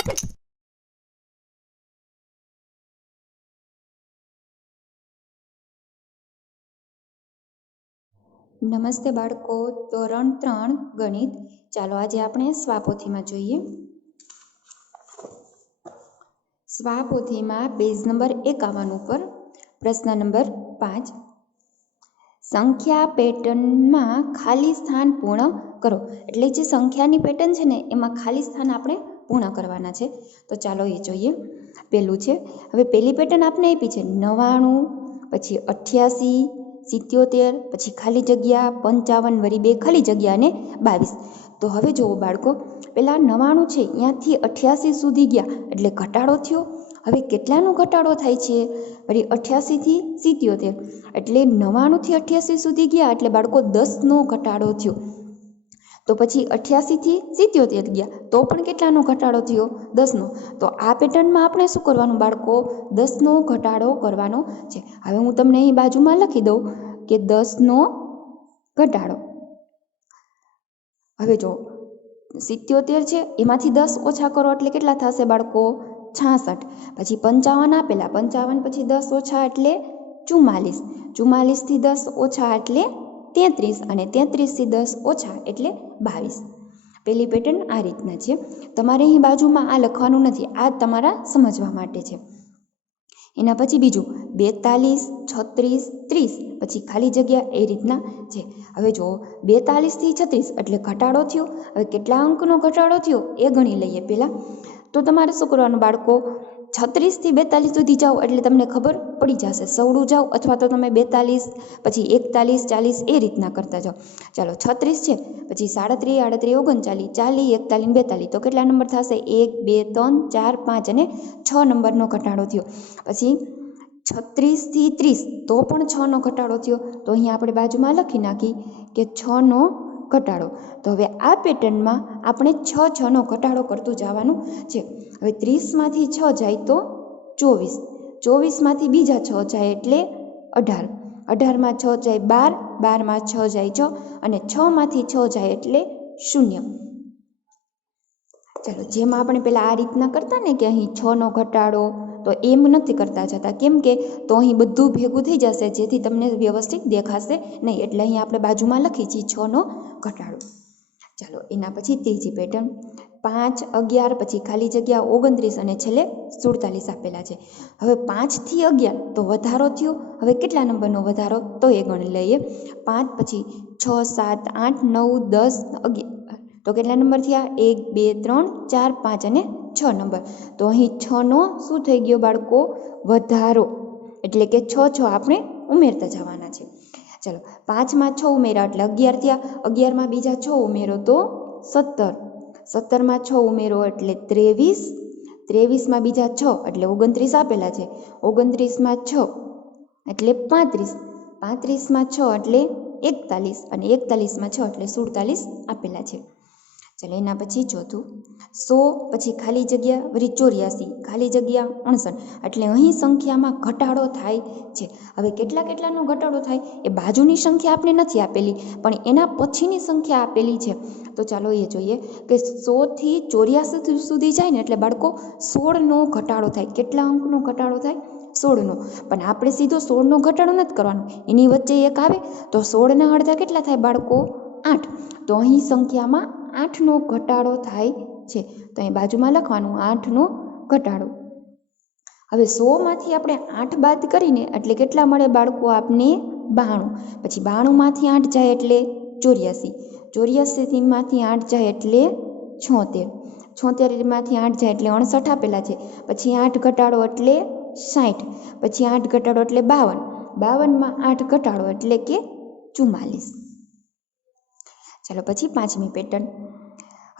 નમસ્તે બાળકો, ધોરણ 3 ગણિત. ચાલો આજે આપણે સ્વાપોથીમાં જોઈએ. સ્વાપોથીમાં પેજ નંબર 51 ઉપર પ્રશ્ન નંબર 5. સંખ્યા પેટર્નમાં ખાલી સ્થાન પૂર્ણ કરો. એટલે જે સંખ્યાની પેટર્ન છે ને એમાં ખાલી સ્થાન આપણે પૂર્ણ કરવાના છે. તો ચાલો એ જોઈએ. પહેલું છે, હવે પહેલી પેટર્ન આપણે આપી છે 99, પછી 88, 77, પછી ખાલી જગ્યા 55 વળી 2 ખાલી જગ્યા અને 22. તો હવે જુઓ બાળકો, પેલા 99 છે ત્યાંથી 88 સુધી ગયા એટલે ઘટાડો થયો. હવે કેટલાનો ઘટાડો થાય છે? વળી 88 થી 77, એટલે 99 થી 88 સુધી ગયા એટલે બાળકો 10નો ઘટાડો થયો. તો પછી 88 થી 77 ગયા તો પણ કેટલાનો ઘટાડો થયો? 10નો. તો આ પેટર્નમાં આપણે શું કરવાનું બાળકો? 10નો ઘટાડો કરવાનો છે. હવે હું તમને અહીં બાજુમાં લખી દઉં કે 10નો ઘટાડો. હવે જો 77 છે એમાંથી 10 ઓછા કરો એટલે કેટલા થશે બાળકો? 66. પછી 55 આપેલા, 55 પછી 10 ઓછા એટલે 44, 44 થી 10 ઓછા એટલે 33, અને 33 થી 10 ઓછા એટલે 22. પહેલી પેટર્ન આ રીતના છે. તમારે અહીં બાજુમાં આ લખવાનું નથી, આ તમારા સમજવા માટે છે. એના પછી બીજું 42, 36, 30, પછી ખાલી જગ્યા એ રીતના છે. હવે જો 42 થી 36 એટલે ઘટાડો થયો. હવે કેટલા અંકનો ઘટાડો થયો એ ગણી લઈએ પહેલાં. તો તમારે શું કરવાનું બાળકો? 36 થી 42 સુધી જાઓ એટલે તમને ખબર પડી જશે. સવડું જાઓ અથવા તો તમે 42, પછી 41, 40 એ રીતના કરતા જાઓ. ચાલો 36 છે, પછી 37, 38, 39, 40, 41, 42. તો કેટલા નંબર થશે? 1, 2, 3, 4, 5 અને 6 નંબરનો ઘટાડો થયો. પછી 36 થી 30 તો પણ 6નો ઘટાડો થયો. તો અહીંયા આપણે બાજુમાં લખી નાખી કે 6નો ઘટાડો. તો હવે આ પેટર્નમાં આપણે 6નો ઘટાડો કરતું જવાનું છે. હવે 30માંથી 6 જાય તો 24, 24માંથી બીજા 6 જાય એટલે 18, 18માં 6 જાય 12, 12માં 6 જાય 6, અને 6માંથી 6 જાય એટલે 0. ચાલો, જેમ આપણે પહેલાં આ રીતના કરતા ને કે અહીં 6નો ઘટાડો, તો એમ નથી કરતા જતા. કેમ કે તો અહીં બધું ભેગું થઈ જશે જેથી તમને વ્યવસ્થિત દેખાશે નહીં. એટલે અહીં આપણે બાજુમાં લખી છીએ 6નો ઘટાડો. ચાલો, એના પછી ત્રીજી પેટર્ન 5, 11, પછી ખાલી જગ્યા 29 અને છેલ્લે 47 આપેલા છે. હવે 5 થી 11 તો વધારો થયો. હવે કેટલા નંબરનો વધારો? તો એ ગણી લઈએ. 5 પછી 6, 7, 8, 9, 10, 11. તો કેટલા નંબર થયા? 1, 2, 3, 4, 5 અને 6 નંબર. તો અહીં 6નો શું થઈ ગયો બાળકો? વધારો. એટલે કે 6 આપણે ઉમેરતા જવાના છે. ચાલો, 5માં 6 ઉમેરા એટલે 11 થયા. 11માં બીજા 6 ઉમેરો તો 17, 17માં 6 ઉમેરો એટલે 23, 23માં બીજા 6 એટલે 29 આપેલા છે. 29માં 6 એટલે 35, 35માં 6 એટલે 41, અને 41માં 6 એટલે 47 આપેલા છે. ચાલો, એના પછી ચોથું 100, પછી ખાલી જગ્યા વળી 84, ખાલી જગ્યા 59. એટલે અહીં સંખ્યામાં ઘટાડો થાય છે. હવે કેટલાનો ઘટાડો થાય એ બાજુની સંખ્યા આપણે નથી આપેલી, પણ એના પછીની સંખ્યા આપેલી છે. તો ચાલો એ જોઈએ કે 100 થી 84 સુધી જાય ને એટલે બાળકો 16નો ઘટાડો થાય. કેટલા અંકનો ઘટાડો થાય? 16નો. પણ આપણે સીધો 16નો ઘટાડો નથી કરવાનો, એની વચ્ચે એક આવે તો 16ના અડધા કેટલા થાય બાળકો? 8. તો અહીં સંખ્યામાં 8નો ઘટાડો થાય છે. તો અહીં બાજુમાં લખવાનું 8નો ઘટાડો. હવે 100માંથી આપણે 8 બાદ કરીને એટલે કેટલા મળે બાળકો? આપને 92. પછી 92માંથી 8 જાય એટલે 84, 84માંથી 8 જાય એટલે 76, 76માંથી 8 જાય એટલે 69 આપેલા છે. પછી 8 ઘટાડો એટલે 60, પછી 8 ઘટાડો એટલે 52, 52માં 8 ઘટાડો એટલે કે 44. ચાલો, પછી પાંચમી પેટર્ન.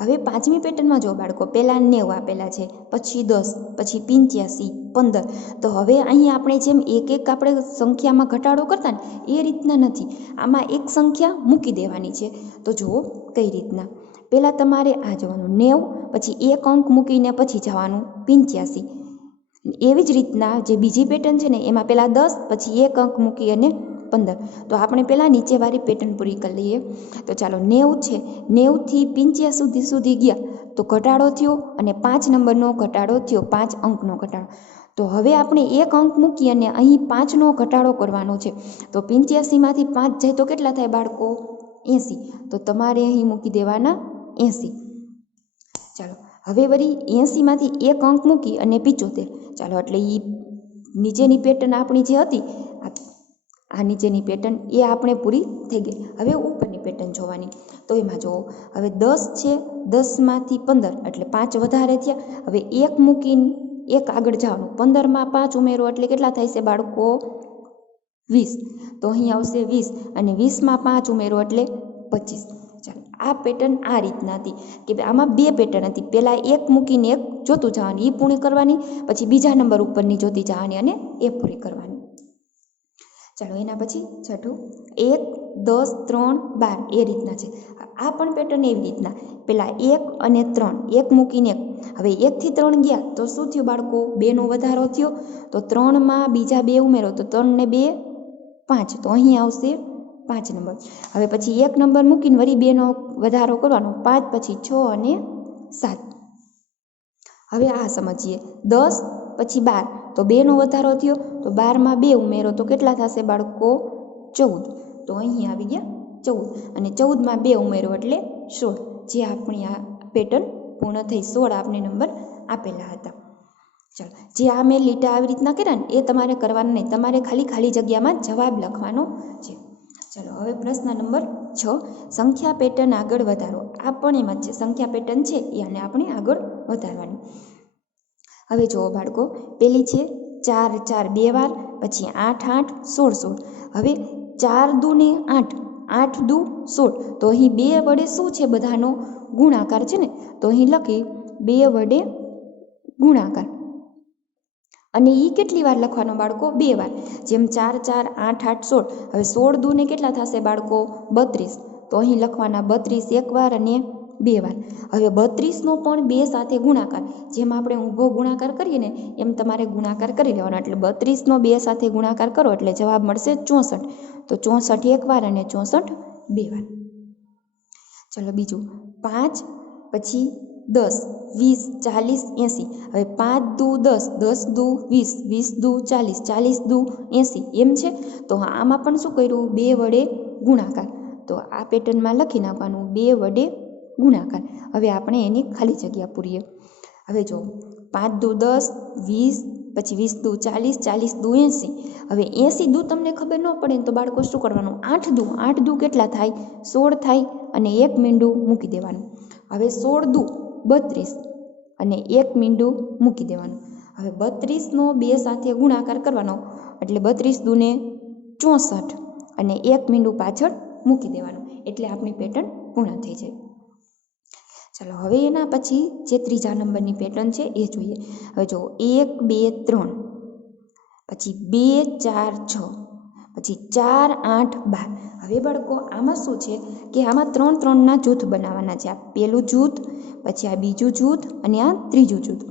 હવે પાંચમી પેટર્નમાં જો બાળકો, પહેલાં 90 આપેલા છે, પછી 10, પછી 85, 15. તો હવે અહીં આપણે જેમ એક આપણે સંખ્યામાં ઘટાડો કરતા ને એ રીતના નથી. આમાં એક સંખ્યા મૂકી દેવાની છે. તો જુઓ કઈ રીતના. પહેલાં તમારે આ જવાનું 90, પછી એક અંક મૂકીને પછી જવાનું 85. એવી જ રીતના જે બીજી પેટર્ન છે ને એમાં પહેલાં 10, પછી એક અંક મૂકી અને 15. તો આપણે પહેલાં નીચેવાળી પેટર્ન પૂરી કરી લઈએ. તો ચાલો 90 છે, 90 થી 85 સુધી ગયા તો ઘટાડો થયો અને 5 નંબરનો ઘટાડો થયો, 5 અંકનો ઘટાડો. તો હવે આપણે 1 અંક મૂકી અને અહીં 5નો ઘટાડો કરવાનો છે. તો 85માંથી 5 જાય તો કેટલા થાય બાળકો? 80. તો તમારે અહીં મૂકી દેવાના 80. ચાલો હવે વળી 80માંથી 1 અંક મૂકી અને 75. ચાલો એટલે એ નીચેની પેટર્ન આપણી જે હતી, આ નીચેની પેટર્ન એ આપણે પૂરી થઈ ગઈ. હવે ઉપરની પેટર્ન જોવાની. તો એમાં જુઓ, હવે 10 છે, 10માંથી 15 એટલે 5 વધારે થયા. હવે 1 મૂકીને 1 આગળ જવાનું, 15માં 5 ઉમેરો એટલે કેટલા થાય છે બાળકો? 20. તો અહીં આવશે 20 અને 20માં 5 ઉમેરો એટલે 25. ચાલો આ પેટર્ન આ રીતના હતી કે આમાં 2 પેટર્ન હતી. પહેલાં 1 મૂકીને 1 જોતું જવાની, એ પૂરી કરવાની, પછી બીજા નંબર ઉપરની જોતી જવાની અને એ પૂરી કરવાની. ચાલો એના પછી છઠ્ઠું 1, 10, 3, 12 એ રીતના છે. આ પણ પેટર્ન એવી રીતના, પહેલાં 1 અને 3, 1 મૂકીને 1. હવે 1 થી 3 ગયા તો શું થયું બાળકો? 2નો વધારો થયો. તો 3માં બીજા 2 ઉમેરો તો 3 ને 2 5. તો અહીં આવશે 5 નંબર. હવે પછી 1 નંબર મૂકીને વળી 2નો વધારો કરવાનો, 5 પછી 6 અને 7. હવે આ સમજીએ, 10 પછી 12 તો 2નો વધારો થયો. તો 12માં 2 ઉમેરો તો કેટલા થશે બાળકો? 14. તો અહીં આવી ગયા 14 અને 14માં 2 ઉમેરો એટલે 16. જે આપણી આ પેટર્ન પૂર્ણ થઈ. 16 આપણે નંબર આપેલા હતા. ચાલો જે આ મેં લીટા આવી રીતના કર્યા ને એ તમારે કરવાના નહીં, તમારે ખાલી જગ્યામાં જવાબ લખવાનો છે. ચાલો હવે પ્રશ્ન નંબર 6, સંખ્યા પેટર્ન આગળ વધારો. આ પણ એમાં જ છે, સંખ્યા પેટર્ન છે એને આપણે આગળ વધારવાની. હવે જુઓ બાળકો, પેલી છે 4, 4 2 વાર, પછી 8, 8, 16, 16. હવે 4 દુ ને 8, 8 દુ 16. તો અહીં 2 વડે શું છે બધાનો ગુણાકાર છે ને, તો અહીં લખી 2 વડે ગુણાકાર. અને એ કેટલી વાર લખવાનો બાળકો? 2 વાર. જેમ 4, 4, 8, 8, 16. હવે 16 દૂને કેટલા થશે બાળકો? 32. તો અહીં લખવાના 32 એક વાર અને 2 વાર. હવે 32નો પણ 2 સાથે ગુણાકાર, જેમ આપણે ઊભો ગુણાકાર કરીએ ને એમ તમારે ગુણાકાર કરી લેવાનો. એટલે 32નો 2 સાથે ગુણાકાર કરો એટલે જવાબ મળશે 64. તો 64 એક વાર અને 64 2 વાર. ચલો બીજું 5 પછી 10, 20, 40, 80. હવે 5 દુ 10, 10 દુ 20, 20 દુ 40, 40 દુ 80 એમ છે. તો આમાં પણ શું કર્યું? 2 વડે ગુણાકાર. તો આ પેટર્નમાં લખી નાખવાનું 2 વડે ગુણાકાર. હવે આપણે એની ખાલી જગ્યા પૂરીએ. હવે જો 5 દુ 10, 20, પછી 20 દુ 40, 40 દુ 80. હવે 80 દુ તમને ખબર ન પડે ને તો બાળકો શું કરવાનું? 8 દુ કેટલા થાય? 16 થાય અને 1 મીંડું મૂકી દેવાનું. હવે 16 દુ 32 અને 1 મીંડું મૂકી દેવાનું. હવે 32નો 2 સાથે ગુણાકાર કરવાનો એટલે 32 દુને 64 અને 1 મીંડું પાછળ મૂકી દેવાનું. એટલે આપણી પેટર્ન પૂર્ણ થઈ જાય. ચાલો હવે એના પછી જે ત્રીજા નંબરની પેટર્ન છે એ જોઈએ. હવે જો 1, 2, 3, પછી 2, 4, 6, પછી 4, 8, 12. હવે બાળકો આમાં શું છે કે આમાં 3, 3ના જૂથ બનાવવાના છે. આ પહેલું જૂથ, પછી આ બીજું જૂથ અને આ ત્રીજું જૂથ.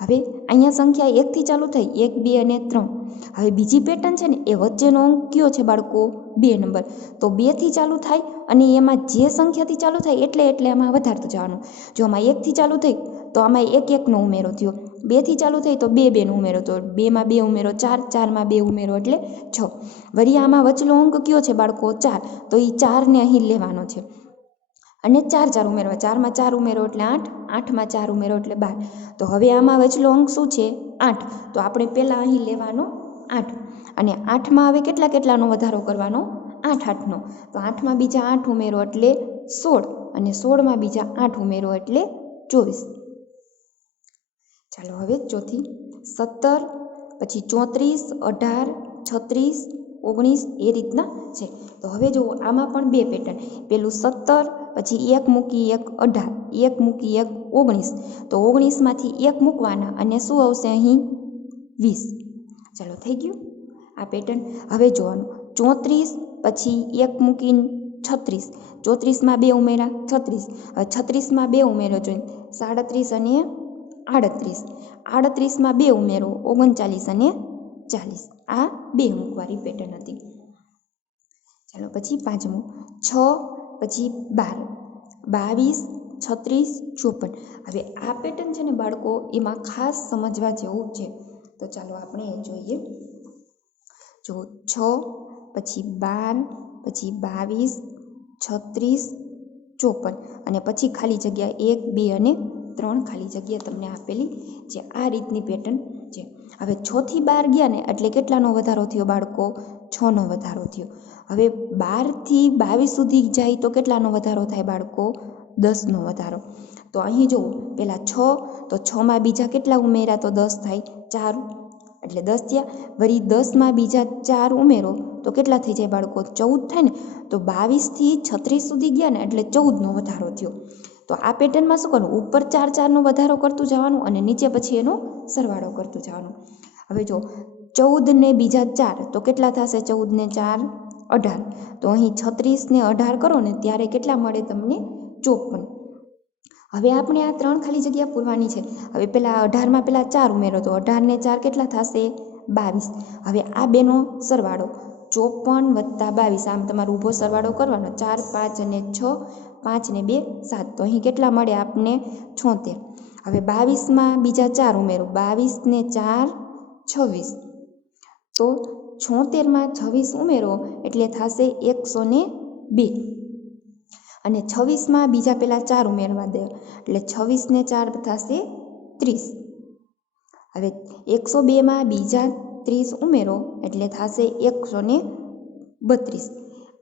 હવે અહીંયા સંખ્યા 1થી ચાલુ થઈ, 1, 2 અને 3. હવે બીજી પેટર્ન છે ને એ વચ્ચેનો અંક કયો છે બાળકો? 2 નંબર. તો 2થી ચાલુ થાય અને એમાં જે સંખ્યાથી ચાલુ થાય એટલે આમાં વધારતું જવાનું. જો આમાં 1થી ચાલુ થઈ તો આમાં 1, 1નો ઉમેરો થયો. 2થી ચાલુ થઈ તો 2, 2નો ઉમેરો. તો 2માં 2 ઉમેરો 4, 4માં 2 ઉમેરો એટલે 6. વળી આમાં વચલો અંક કયો છે બાળકો? 4. તો એ 4ને અહીં લેવાનો છે અને 4, 4 ઉમેરવા. 4માં 4 ઉમેરો એટલે 8, 8માં 4 ઉમેરો એટલે 12. તો હવે આમાં વચલો અંક શું છે? 8. તો આપણે પહેલાં અહીં લેવાનો 8 અને 8માં હવે કેટલાનો વધારો કરવાનો? 8, 8નો. તો 8માં બીજા 8 ઉમેરો એટલે 16 અને 16માં બીજા 8 ઉમેરો એટલે 24. ચાલો હવે ચોથી 17, પછી 34, 18, 36, 19 એ રીતના છે. તો હવે જુઓ આમાં પણ 2 પેટર્ન. પેલું 17, પછી 1 મૂકી 1 18, 1 મૂકી 1 19. તો 19માંથી 1 મૂકવાના અને શું આવશે અહીં? 20. ચાલો થઈ ગયું આ પેટર્ન. હવે જોવાનું 34, પછી 1 મૂકીને 36. 34માં 2 ઉમેરા 36. હવે 36માં 2 ઉમેરો જોઈએ 37 અને 38. 38માં 2 ઉમેરો 39 અને 40. આ 2 મૂકવાળી પેટર્ન હતી. ચાલો પછી પાંચમું 6 પછી 12 22 36 54. હવે આ પેટર્ન છે ને બાળકો એમાં ખાસ સમજવા જેવું છે. તો ચાલો આપણે એ જોઈએ. જો 6 પછી 12 પછી 22 36 54 અને પછી ખાલી જગ્યા 1 2 અને 3 ખાલી જગ્યા તમને આપેલી છે. આ રીતની પેટર્ન છે. હવે 6 થી 12 ગયા ને એટલે કેટલાનો વધારો થયો બાળકો? 6નો વધારો થયો. હવે 12 થી 22 સુધી જાય તો કેટલાનો વધારો થાય બાળકો? 10નો વધારો. તો અહીં જો પહેલાં 6 તો 6માં બીજા કેટલા ઉમેર્યા તો 10 થાય 4 એટલે 10 થયા. વળી 10માં બીજા 4 ઉમેરો તો કેટલા થઈ જાય બાળકો? 14 થાય ને. તો 22 થી 36 સુધી ગયા ને એટલે 14નો વધારો થયો. તો આ પેટર્નમાં શું કરવું? ઉપર 4 4નો વધારો કરતું જવાનું અને નીચે પછી એનો સરવાળો કરતું જવાનું. હવે જો 14 ને બીજા 4 તો કેટલા થશે? 14 ને 4 18. તો અહીં 36 ને 18 કરો ને ત્યારે કેટલા મળે તમને? 54. હવે આપણે આ 3 ખાલી જગ્યા પૂરવાની છે. હવે પહેલાં 18માં પહેલાં 4 ઉમેરો તો 18 ને 4 કેટલા થશે? 22. હવે આ બેનો સરવાળો 54 વત્તા 22. આમ તમારો ઊભો સરવાળો કરવાનો. 4 5 અને 6 5 ને 2 7. તો અહીં કેટલા મળે આપને? 76. હવે 22માં બીજા 4 ઉમેરો. 22 ને 4 26. તો 76માં 26 ઉમેરો એટલે થશે 102. અને 26માં બીજા પહેલાં 4 ઉમેરવા દે એટલે 26 ને 4 થશે 30. હવે 102માં બીજા 30 ઉમેરો એટલે થશે 132.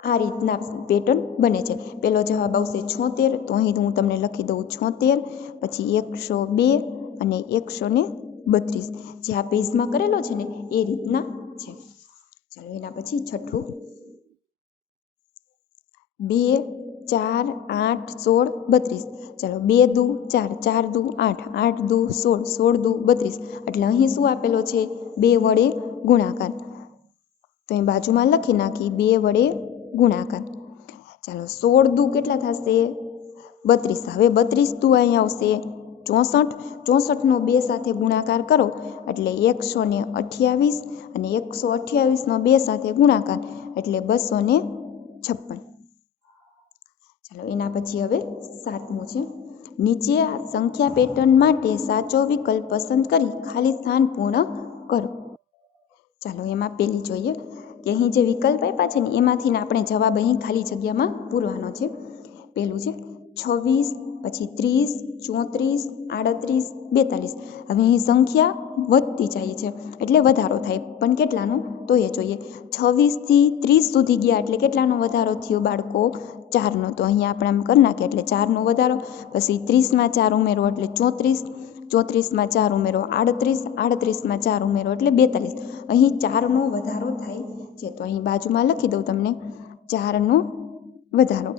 આ રીતના પેટર્ન બને છે. પહેલો જવાબ આવશે 76. તો અહીં હું તમને લખી દઉં 76, પછી 102 અને 132. જે આ પેજમાં કરેલો છે ને એ રીતના છે. ચાલો એના પછી છઠ્ઠું 2 4 8 16 32. ચાલો 2 દુ 4 4 દુ 8 8 દુ 16 16 દુ 32. એટલે અહીં શું આપેલો છે? 2 વડે ગુણાકાર. તો અહીં બાજુમાં લખી નાખી 2 વડે ગુણાકાર. ચાલો 16 દુ કેટલા થશે? 32. હવે 32 દુ અહીં આવશે 64. 64નો 2 સાથે ગુણાકાર કરો એટલે 128 અને 128નો 2 સાથે ગુણાકાર એટલે 256. ચાલો એના પછી હવે 7મું છે. નીચે સંખ્યા પેટર્ન માટે સાચો વિકલ્પ પસંદ કરી ખાલી સ્થાન પૂર્ણ કરો. ચાલો એમાં પહેલી જોઈએ કે અહીં જે વિકલ્પ આપ્યા છે ને એમાંથી આપણે જવાબ અહીં ખાલી જગ્યામાં પૂરવાનો છે. પહેલું છે 26, પછી 30, 34, 38, 42. હવે અહીં સંખ્યા વધતી જાય છે એટલે વધારો થાય, પણ કેટલાનો? તો એ જોઈએ. 26 થી 30 સુધી ગયા એટલે કેટલાનો વધારો થયો બાળકો? 4નો. તો અહીંયા આપણે આમ કરી નાખીએ એટલે 4નો વધારો. પછી 30માં 4 ઉમેરો એટલે 34, 34માં 4 ઉમેરો 38, 38માં 4 ઉમેરો એટલે 42. અહીં 4નો વધારો થાય છે. તો અહીં બાજુમાં લખી દઉં તમને 4નો વધારો.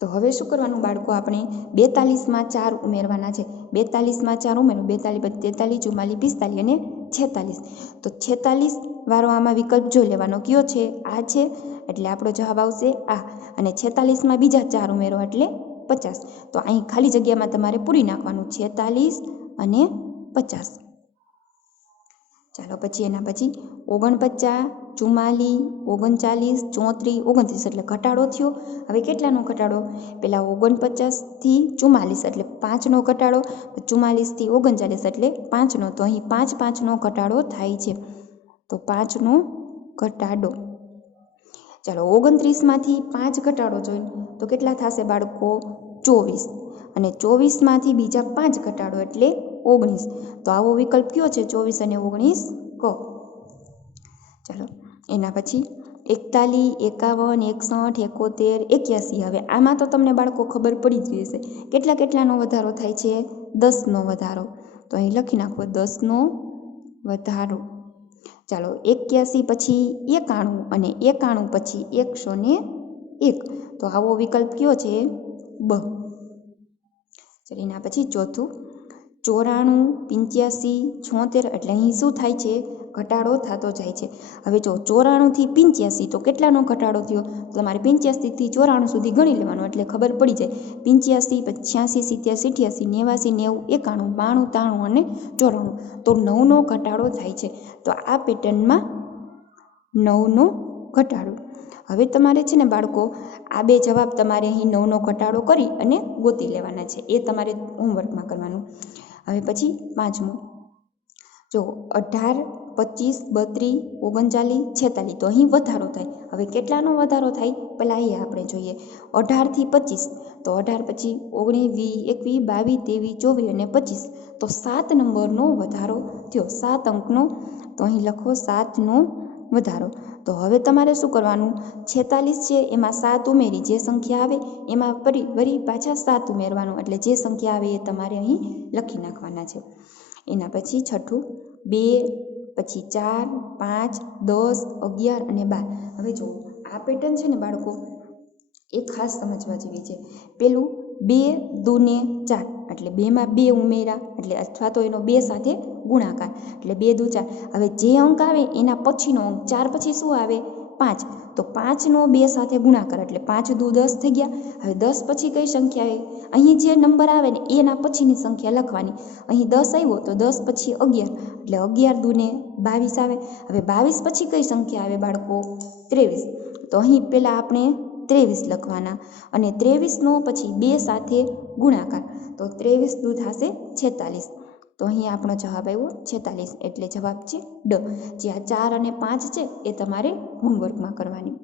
તો હવે શું કરવાનું બાળકો? આપણે 42માં 4 ઉમેરવાના છે. 42માં 4 ઉમેરો 42 43 44 45 અને 46. તો 46 વાળો આમાં વિકલ્પ જોઈ લેવાનો કયો છે? આ છે એટલે આપણો જવાબ આવશે આ. અને 46માં બીજા 4 ઉમેરો એટલે 50. તો અહીં ખાલી જગ્યામાં તમારે પૂરી નાખવાનું 46 અને 50. ચાલો પછી એના પછી 49, 44, 39, 34, 29 એટલે ઘટાડો થયો. હવે કેટલાનો ઘટાડો? પહેલાં 49 થી 44 એટલે 5નો ઘટાડો, 44 થી 39 એટલે 5નો. તો અહીં 5 5નો ઘટાડો થાય છે. તો 5નો ઘટાડો. ચાલો 29માંથી 5 ઘટાડો જોઈ તો કેટલા થશે બાળકો? 24. અને 24માંથી બીજા 5 ઘટાડો એટલે 19. તો આવો વિકલ્પ કયો છે? 24 અને 19 કહો. ચાલો એના પછી 41, 51, 61, 71. હવે આમાં તો તમને બાળકો ખબર પડી જ જશે કેટલાનો વધારો થાય છે? 10નો વધારો. તો અહીં લખી નાખો 10નો વધારો. ચાલો 81 પછી 91 અને 91 પછી 101. તો આવો વિકલ્પ કયો છે? બ. ચાલો એના પછી ચોથું 94, 85, 76 એટલે અહીં શું થાય છે? ઘટાડો થતો જાય છે. હવે જો 94 થી 85 તો કેટલાનો ઘટાડો થયો? તમારે 85 થી 94 સુધી ગણી લેવાનું એટલે ખબર પડી જાય. 85, 86, 87, 88, 90, 91, 92, 93 અને 94. તો 9નો ઘટાડો થાય છે. તો આ પેટર્નમાં 9નો ઘટાડો. હવે તમારે છે ને બાળકો આ બે જવાબ તમારે અહીં 9નો ઘટાડો કરી અને ગોતી લેવાના છે, એ તમારે હોમવર્કમાં કરવાનું. હવે પછી 5મું જો 18, 25, 32, 39, 46 તો અહીં વધારો થાય. હવે કેટલાનો વધારો થાય પહેલાં એ આપણે જોઈએ. 18 થી 25 તો 18 પછી 19, 20, 21, 22, 23, 24 અને 25 તો 7 નંબરનો વધારો થયો, 7 અંકનો. તો અહીં લખો 7નો વધારો. તો હવે તમારે શું કરવાનું, 46 છે એમાં 7 ઉમેરી જે સંખ્યા આવે એમાં વળી પાછા 7 ઉમેરવાનું, એટલે જે સંખ્યા આવે એ તમારે અહીં લખી નાખવાના છે. એના પછી 6, 2, પછી 4, 5, 10, 11 અને 12. હવે જુઓ આ પેટર્ન છે ને બાળકો એ ખાસ સમજવા જેવી છે. પેલું 2 દૂને 4 એટલે 2માં 2 ઉમેરા એટલે અથવા તો એનો 2 સાથે ગુણાકાર એટલે 2 દૂ 4. હવે જે અંક આવે એના પછીનો અંક 4 પછી શું આવે 5 તો 5નો 2 સાથે ગુણાકાર એટલે 5 દૂ 10 થઈ ગયા. હવે 10 પછી કઈ સંખ્યા આવે, અહીં જે નંબર આવે ને એના પછીની સંખ્યા લખવાની. અહીં 10 આવ્યો તો 10 પછી 11 એટલે 11 દૂને 22 આવે. હવે 22 પછી કઈ સંખ્યા આવે બાળકો 23 તો અહીં પહેલાં આપણે 23 લખવાના અને 23નો પછી 2 સાથે ગુણાકાર તો 23 દૂ થશે 46. તો અહીં આપણો જવાબ આવ્યો 46 એટલે જવાબ છે ડ. જે આ 4 અને 5 છે એ તમારે હોમવર્કમાં કરવાની.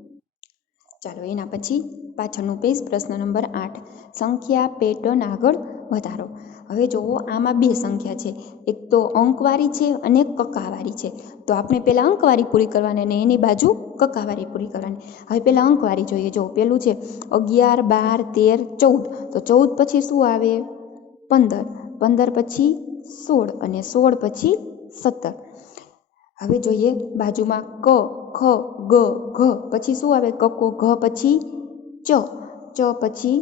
ચાલો એના પછી પાછળનું પેજ પ્રશ્ન નંબર 8 સંખ્યા પેટર્ન આગળ વધારો. હવે જુઓ આમાં બે સંખ્યા છે, એક તો અંકવારી છે અને કક્કાવારી છે. તો આપણે પહેલાં અંકવારી પૂરી કરવાની અને એની બાજુ કક્કાવારી પૂરી કરવાની. હવે પહેલાં અંકવારી જોઈએ. જો પેલું છે 11, 12, 13, 14 તો 14 પછી શું આવે 15, 15 પછી 16 અને 16 પછી 17. હવે જોઈએ બાજુમાં ક, ખ, ગ, ઘ પછી શું આવે કક્કો, ઘ પછી ચ, ચ પછી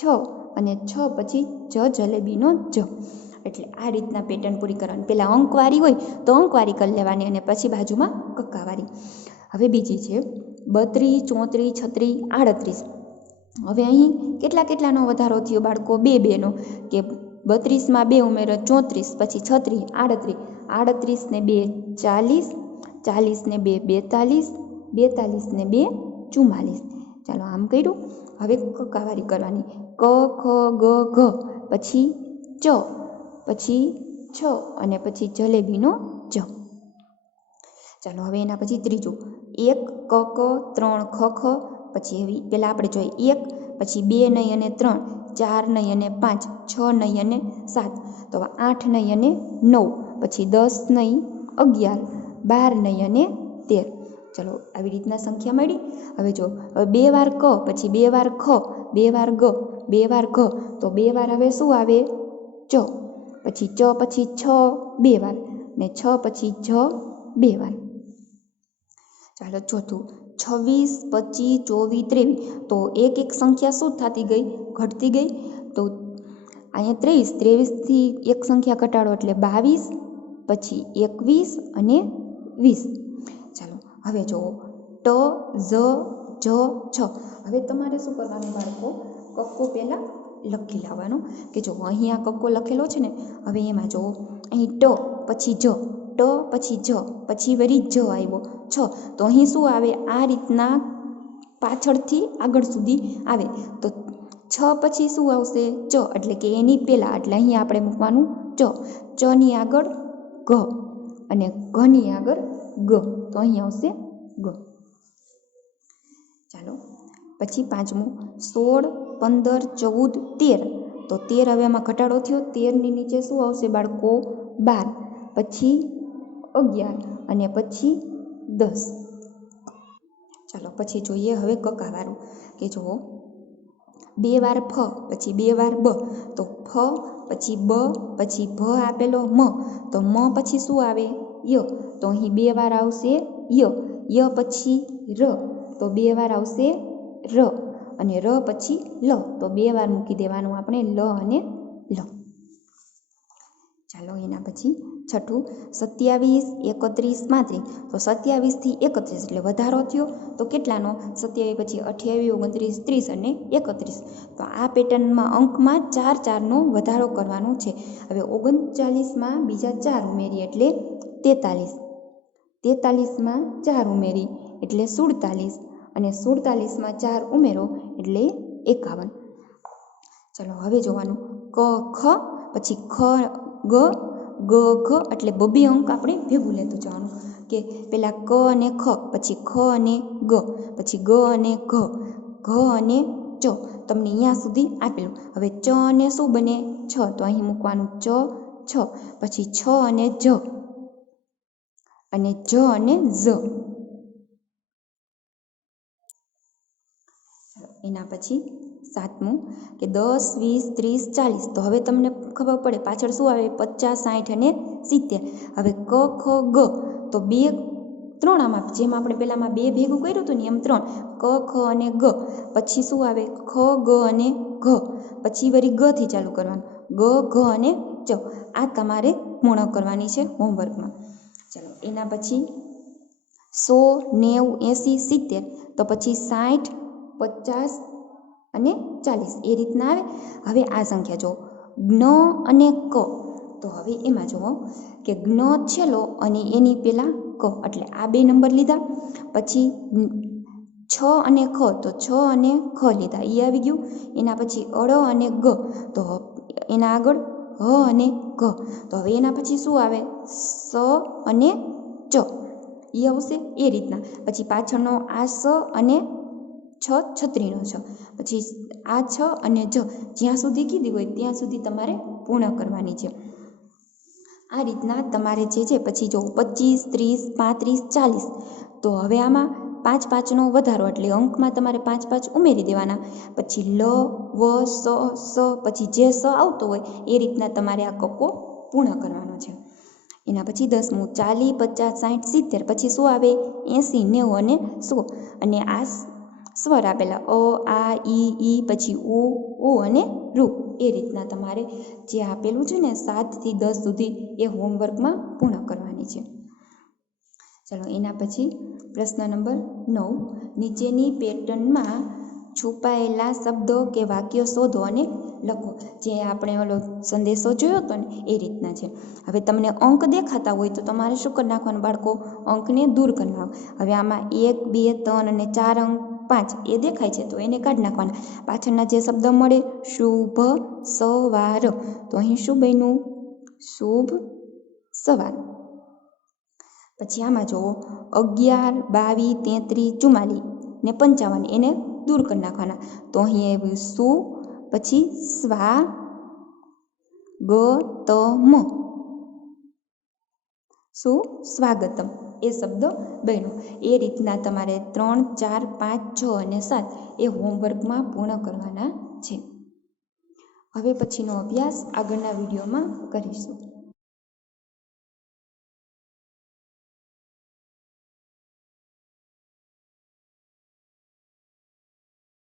6 અને 6 પછી જલેબીનો જ. એટલે આ રીતના પેટર્ન પૂરી કરવાની. પહેલાં અંકવારી હોય તો અંકવારી કરી લેવાની અને પછી બાજુમાં કક્કાવારી. હવે બીજી છે 32, 34, 36, 38. હવે અહીં કેટલાનો વધારો થયો બાળકો 2 નો કે 32માં 2 ઉમેરો 34 પછી 36, 38, 38 ને 2 40, 40 ને 2 42, 42 ને 2 44. ચાલો આમ કર્યું. હવે કક્કાવારી કરવાની. ક, ખ, ગ, ઘ પછી ચ પછી 6 અને પછી જલેબીનો જ. ચાલો હવે એના પછી ત્રીજું 1, ક, 3, ખ, ખ પછી એવી પહેલાં આપણે જોઈએ 1 પછી 2 નહીં અને 3, 4 નહીં અને 5, 6 નહીં અને 7 તો 8 નહીં અને 9 પછી 10 નહીં 11, 12 નહીં અને 13. ચલો આવી રીતના સંખ્યા મળી. હવે જો 2 વાર ક પછી 2 વાર ખ 2 વાર ગ 2 વાર ઘ તો 2 વાર હવે શું આવે ચ પછી ચ પછી 6 2 વાર ને 6 પછી જ 2 વાર. ચાલો ચોથું 26, 25, 24, 23 તો એક સંખ્યા શું થતી ગઈ ઘટતી ગઈ. તો અહીંયા 23થી એક સંખ્યા ઘટાડો એટલે 22 પછી 21 અને 20. ચાલો હવે જુઓ ટ, જ, છ. હવે તમારે શું કરવાનું બાળકો કક્કો પહેલાં લખી લાવવાનો કે જો અહીં આ કક્કો લખેલો છે ને હવે એમાં જુઓ અહીં ટ પછી જ, ટ પછી જ પછી વળી જ આવ્યો 6 તો અહીં શું આવે આ રીતના પાછળથી આગળ સુધી આવે. તો 6 પછી શું આવશે ચ એટલે કે એની પહેલાં એટલે અહીં આપણે મૂકવાનું ચ ની આગળ ઘ અને ઘની આગળ ગ તો અહીં આવશે ગ. ચાલો પછી પાંચમું 16, 15, 14, 13 તો 13 હવે આમાં ઘટાડો થયો 13ની નીચે શું આવશે બાળકો 12 પછી 11 અને પછી 10. ચાલો પછી જોઈએ હવે કક્કાવાળું કે જુઓ 2 વાર ફ પછી 2 વાર બ તો ફ પછી બ પછી ભ આપેલો મ તો મ પછી શું આવે ય તો અહીં 2 વાર આવશે ય પછી ર તો 2 વાર આવશે ર અને ર પછી લ તો 2 વાર મૂકી દેવાનું આપણે લ અને લ. ચાલો એના પછી છઠ્ઠું 27, 31, 35 તો 27 થી 31 એટલે વધારો થયો તો કેટલાનો 27 પછી 28, 29, 30 અને 31. તો આ પેટર્નમાં અંકમાં 4 નો વધારો કરવાનો છે. હવે 39માં બીજા 4 ઉમેરી એટલે 43, 43માં 4 ઉમેરી એટલે 47 અને 47માં 4 ઉમેરો એટલે 51. ચલો હવે જોવાનું ક ખ પછી ખ ગ ગ ઘ એટલે બબે અંક આપણે ભેગું લેતું જવાનું કે પહેલાં ક અને ખ પછી ખ અને ગ પછી ગ અને ઘ ઘ અને ચ તમને અહીંયા સુધી આપેલું. હવે ચ અને શું બને છ તો અહીં મૂકવાનું ચ છ પછી છ અને જ અને જ અને ઝ. એના પછી 7મું કે 10 20 30 40 તો હવે તમને ખબર પડે પાછળ શું આવે 50 60 અને 70. હવે ક ખ ગ તો 2 3 આમાં જેમ આપણે પહેલાંમાં 2 ભેગું કર્યું હતું ને એમ 3 ક ખ અને ગ પછી શું આવે ખ ગ અને ઘ પછી વળી ગથી ચાલુ કરવાનું ગ ઘ અને ચ. આ તમારે પૂર્ણ કરવાની છે હોમવર્કમાં. ચાલો એના પછી 100 90 80 70 તો પછી 60 50 અને 40 એ રીતના આવે. હવે આ સંખ્યા જો જ્ઞ અને ક તો હવે એમાં જુઓ કે જ્ઞ છેલ્લો અને એની પહેલાં ક એટલે આ 2 નંબર લીધા. પછી 6 અને ખ તો 6 અને ખ લીધા એ આવી ગયું. એના પછી અળ અને ગ તો એના આગળ હ અને ઘ તો હવે એના પછી શું આવે સ અને ચ એ આવશે એ રીતના. પછી પાછળનો આ સ અને છ છત્રીનો છ પછી આ છ અને જ જ્યાં સુધી કીધી હોય ત્યાં સુધી તમારે પૂર્ણ કરવાની છે. આ રીતના તમારે જે છે પછી જો 25 30 35 40 તો હવે આમાં 5 5નો વધારો એટલે અંકમાં તમારે 5 5 ઉમેરી દેવાના. પછી લ વ સ પછી જે સ આવતો હોય એ રીતના તમારે આ કક્કો પૂર્ણ કરવાનો છે. એના પછી 10મું 40 50 60 70 પછી શું આવે 80 90 અને 100 અને આ સ્વર આપેલા અ આ ઈ પછી ઉ અને રૂ એ રીતના તમારે જે આપેલું છે ને 7 થી 10 સુધી એ હોમવર્કમાં પૂર્ણ કરવાની છે. ચલો એના પછી પ્રશ્ન નંબર 9 નીચેની પેટર્નમાં છુપાયેલા શબ્દો કે વાક્યો શોધો અને લખો. જે આપણે ઓલો સંદેશો જોયો હતો ને એ રીતના છે. હવે તમને અંક દેખાતા હોય તો તમારે શું કરી નાખવાનું બાળકો અંકને દૂર કરી નાખો. હવે આમાં 1 2 3 અને 4 અંક 5 એ દેખાય છે તો એને કાઢી નાખવાના. પાછળના જે શબ્દ મળે શુભ સવાર તો અહીં શું બન્યું શુભ સવાર. પછી આમાં જુઓ 11 22 33 44 ને 55 એને દૂર કરી નાખવાના. તો અહીં આવ્યું સુ પછી સ્વા ગતમ સુસ્વાગતમ એ શબ્દ બન્યો. એ રીતના તમારે 3 4 5 6 અને 7 એ હોમવર્કમાં પૂર્ણ કરવાના છે. હવે પછીનો અભ્યાસ આગળના વિડીયોમાં કરીશું.